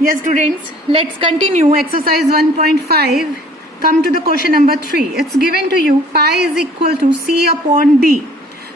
Yes, students, let's continue exercise 1.5. Come to the question number 3. It's given to you pi is equal to C upon D.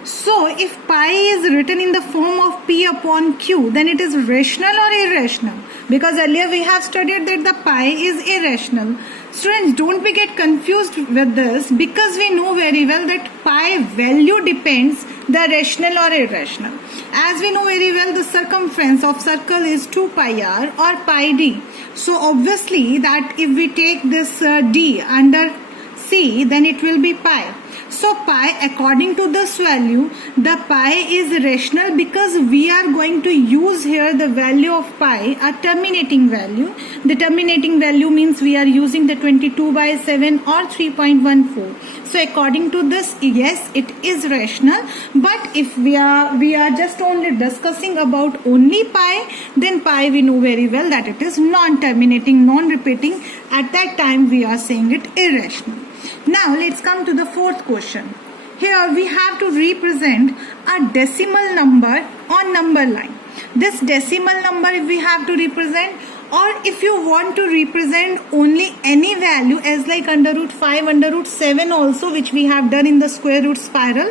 So, if pi is written in the form of P upon Q, then it is rational or irrational? Because earlier we have studied that the pi is irrational. Students, don't we get confused with this, because we know very well that pi value depends the rational or irrational. As we know very well, the circumference of circle is 2 pi r or pi d. So obviously that if we take this d under c, then it will be pi. So pi, according to this value, the pi is rational because we are going to use here the value of pi, a terminating value. The terminating value means we are using the 22/7 or 3.14. So according to this, yes, it is rational. But if we are just only discussing about only pi, then pi we know very well that it is non-terminating, non-repeating. At that time we are saying it irrational. Now let's come to the fourth question. Here we have to represent a decimal number on number line. This decimal number we have to represent, or if you want to represent only any value as like under root 5, under root 7 also, which we have done in the square root spiral,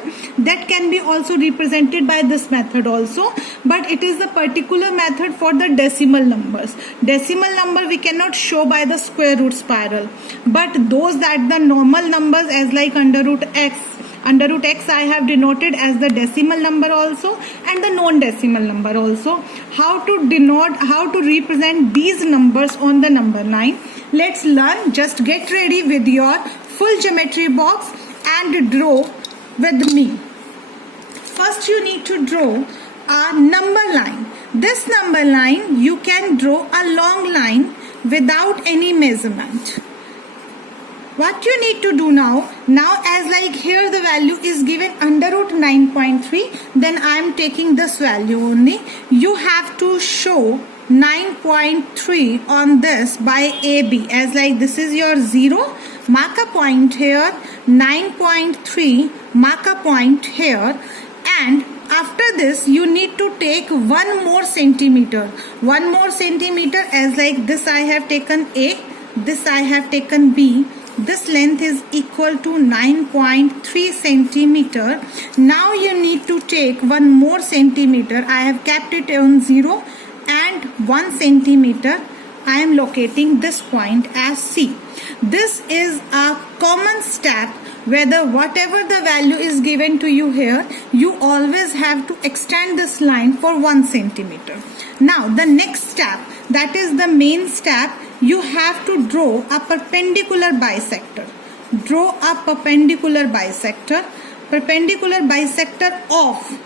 that can be also represented by this method also. But it is the particular method for the decimal numbers. Decimal number we cannot show by the square root spiral. But those that the normal numbers as like under root x, under root x I have denoted as the decimal number also and the non-decimal number also. How to denote, how to represent these numbers on the number line. Let's learn. Just get ready with your full geometry box and draw with me. First you need to draw a number line. This number line you can draw a long line without any measurement. What you need to do now as like here the value is given under root 9.3, then I am taking this value only. You have to show 9.3 on this by AB, as like this is your 0, mark a point here, 9.3, mark a point here, and after this you need to take one more centimeter as like this I have taken A, this I have taken B. This length is equal to 9.3 centimeter. Now you need to take one more centimeter. I have kept it on 0 and 1 centimeter. I am locating this point as C. This is a common step. Whether whatever the value is given to you here, you always have to extend this line for 1 centimeter. Now the next step, that is the main step, you have to draw a perpendicular bisector. Draw a perpendicular bisector. Perpendicular bisector of,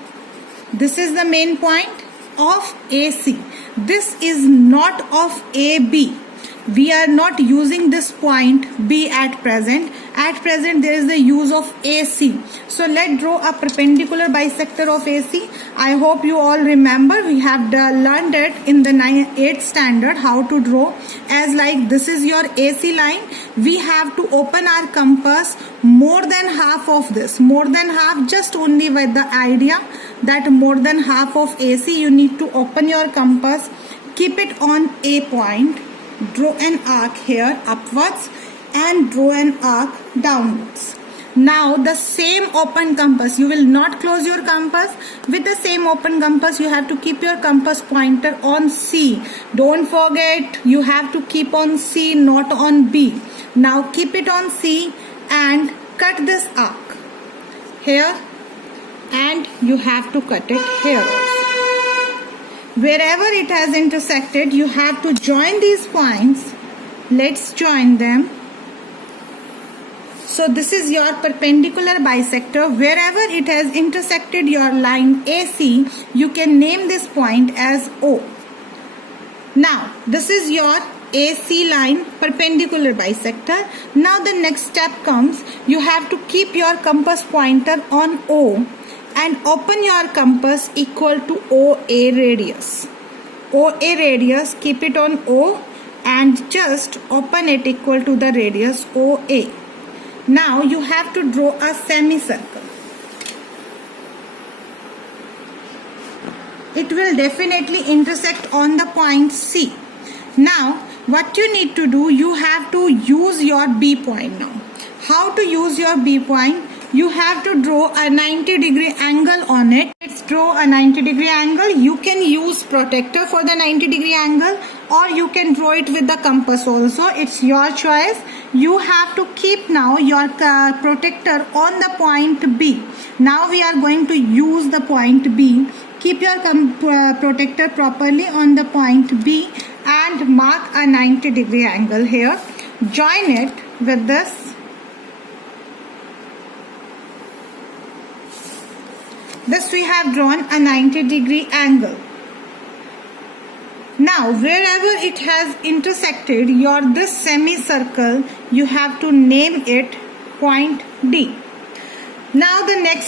this is the main point, of AC. This is not of AB. We are not using this point B at present. At present there is the use of AC. So let's draw a perpendicular bisector of AC. I hope you all remember, we have learned it in the 8th standard how to draw. As like this is your AC line, we have to open our compass more than half of this. More than half, just only with the idea that more than half of AC, you need to open your compass, keep it on A point. Draw an arc here upwards and draw an arc downwards. Now the same open compass, you will not close your compass. With the same open compass, you have to keep your compass pointer on C. Don't forget, you have to keep on C, not on B. Now keep it on C and cut this arc here, and you have to cut it here also. Wherever it has intersected, you have to join these points. Let's join them. So this is your perpendicular bisector. Wherever it has intersected your line AC, you can name this point as O. Now this is your AC line, perpendicular bisector. Now the next step comes, you have to keep your compass pointer on O and open your compass equal to OA radius. OA radius, keep it on O and just open it equal to the radius OA. Now you have to draw a semicircle. It will definitely intersect on the point C. Now what you need to do, you have to use your B point now. How to use your B point? You have to draw a 90-degree angle on it. Let's draw a 90-degree angle. You can use protractor for the 90-degree angle, or you can draw it with the compass also. It's your choice. You have to keep now your protractor on the point B. Now we are going to use the point B. Keep your protractor properly on the point B and mark a 90-degree angle here. Join it with this. Thus we have drawn a 90-degree angle. Now wherever it has intersected your this semicircle, you have to name it point D. Now the next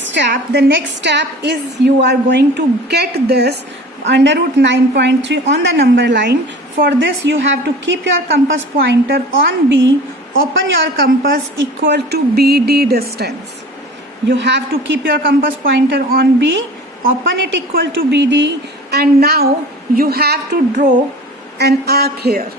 step is you are going to get this under root 9.3 on the number line. For this you have to keep your compass pointer on B, open your compass equal to BD distance. You have to keep your compass pointer on B, open it equal to BD, and now you have to draw an arc here.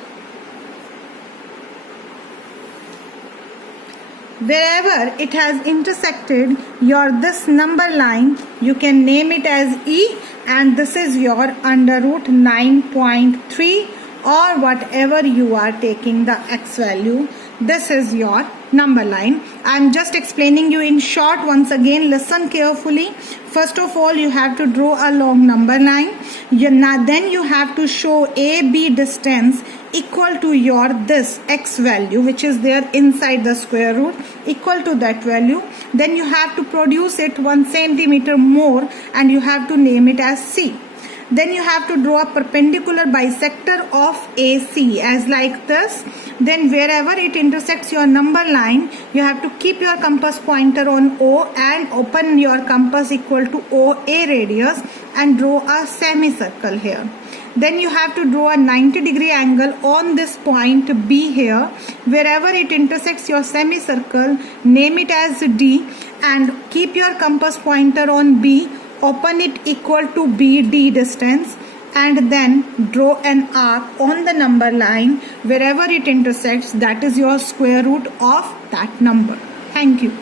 Wherever it has intersected your this number line, you can name it as E, and this is your under root 9.3 or whatever you are taking the X value. This is your number line. I am just explaining you in short. Once again, listen carefully. First of all, you have to draw a long number line. Then you have to show AB distance equal to your this X value, which is there inside the square root, equal to that value. Then you have to produce it 1 centimeter more, and you have to name it as C. Then you have to draw a perpendicular bisector of AC as like this. Then wherever it intersects your number line, you have to keep your compass pointer on O and open your compass equal to OA radius and draw a semicircle here. Then you have to draw a 90-degree angle on this point B here. Wherever it intersects your semicircle, name it as D and keep your compass pointer on B, open it equal to BD distance, and then draw an arc on the number line. Wherever it intersects, that is your square root of that number. Thank you.